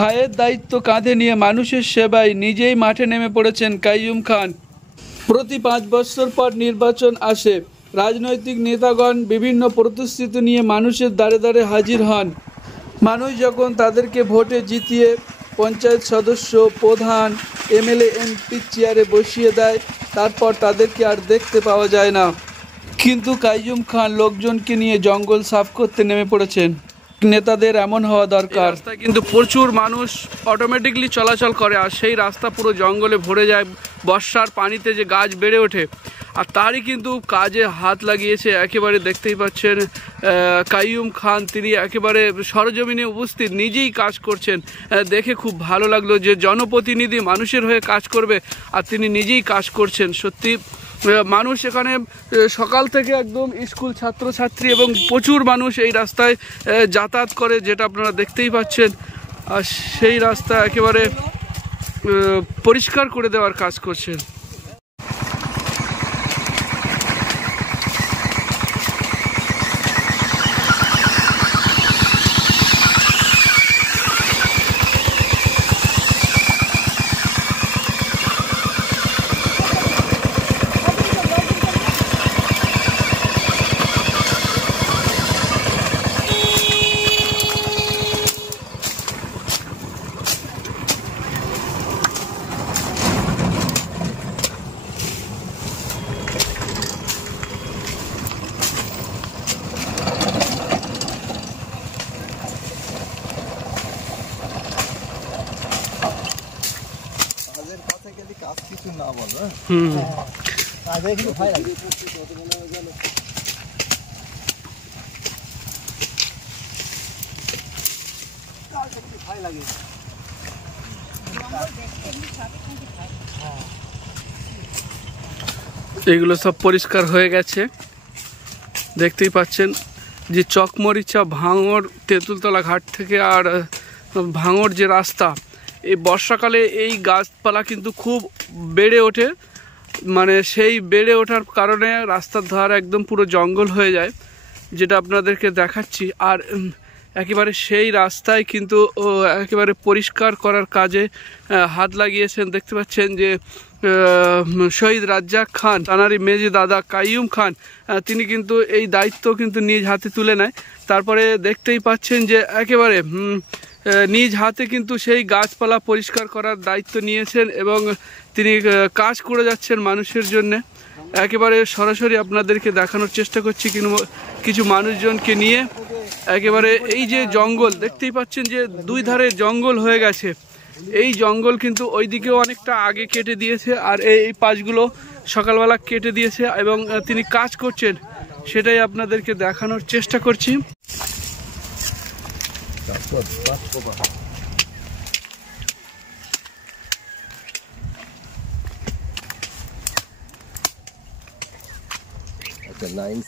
ভাইয়ের দায়িত্ব কাঁধে নিয়ে মানুষের সেবায় নিজেই মাঠে নেমে পড়েছেন কাইয়ুম খান। প্রতি 5 বছর পর নির্বাচন আসে, রাজনৈতিক নেতাগণ বিভিন্ন প্রতিশ্রুতি নিয়ে মানুষের দ্বারে দ্বারে হাজির হন। মানুষ যখন তাদেরকে ভোটে জিতিয়ে পঞ্চায়েত সদস্য, প্রধান, এমএলএ, এমপির চেয়ারে বসিয়ে দেয়, তারপর তাদেরকে আর দেখতে পাওয়া যায় না। কিন্তু কাইয়ুম খান লোকজনকে নিয়ে জঙ্গল সাফ করতে নেমে পড়েছেন। নেতাদের এমন হওয়া দরকার। রাস্তায় কিন্তু প্রচুর মানুষ অটোমেটিকলি চলাচল করে, আর সেই রাস্তা পুরো জঙ্গলে ভরে যায় বর্ষার পানিতে, যে গাছ বেড়ে ওঠে। আর তারই কিন্তু কাজে হাত লাগিয়েছে, একেবারে দেখতেই পাচ্ছেন কাইয়ুম খান। তিনি একেবারে সরজমিনে উপস্থিত, নিজেই কাজ করছেন। দেখে খুব ভালো লাগলো যে জনপ্রতিনিধি মানুষের হয়ে কাজ করবে, আর তিনি নিজেই কাজ করছেন। সত্যি মানুষ এখানে সকাল থেকে একদম স্কুল ছাত্রছাত্রী এবং প্রচুর মানুষ এই রাস্তায় যাতায়াত করে, যেটা আপনারা দেখতেই পাচ্ছেন। আর সেই রাস্তা একেবারে পরিষ্কার করে দেওয়ার কাজ করছেন। এগুলো সব পরিষ্কার হয়ে গেছে, দেখতেই পাচ্ছেন। যে চকমরিচা, ভাঙড়, তেঁতুলতলা ঘাট থেকে আর ভাঙড় যে রাস্তা, এই বর্ষাকালে এই গাছপালা কিন্তু খুব বেড়ে ওঠে। মানে সেই বেড়ে ওঠার কারণে রাস্তার ধার একদম পুরো জঙ্গল হয়ে যায়, যেটা আপনাদেরকে দেখাচ্ছি। আর একেবারে সেই রাস্তায় কিন্তু একেবারে পরিষ্কার করার কাজে হাত লাগিয়েছেন। দেখতে পাচ্ছেন যে শহীদ রাজ্জাক খান, তানারি মেজি দাদা কাইয়ুম খান, তিনি কিন্তু এই দায়িত্ব কিন্তু নিজ হাতে তুলে নেয়। তারপরে দেখতেই পাচ্ছেন যে একেবারে নিজ হাতে কিন্তু সেই গাছপালা পরিষ্কার করার দায়িত্ব নিয়েছেন এবং তিনি কাজ করে যাচ্ছেন মানুষের জন্যে। একেবারে সরাসরি আপনাদেরকে দেখানোর চেষ্টা করছি কিছু মানুষজনকে নিয়ে। একেবারে এই যে জঙ্গল দেখতেই পাচ্ছেন যে দুই ধারে জঙ্গল হয়ে গেছে, এই জঙ্গল কিন্তু ওই দিকেও অনেকটা আগে কেটে দিয়েছে, আর এই পাশগুলো সকালবেলা কেটে দিয়েছে এবং তিনি কাজ করছেন, সেটাই আপনাদেরকে দেখানোর চেষ্টা করছি। লাইন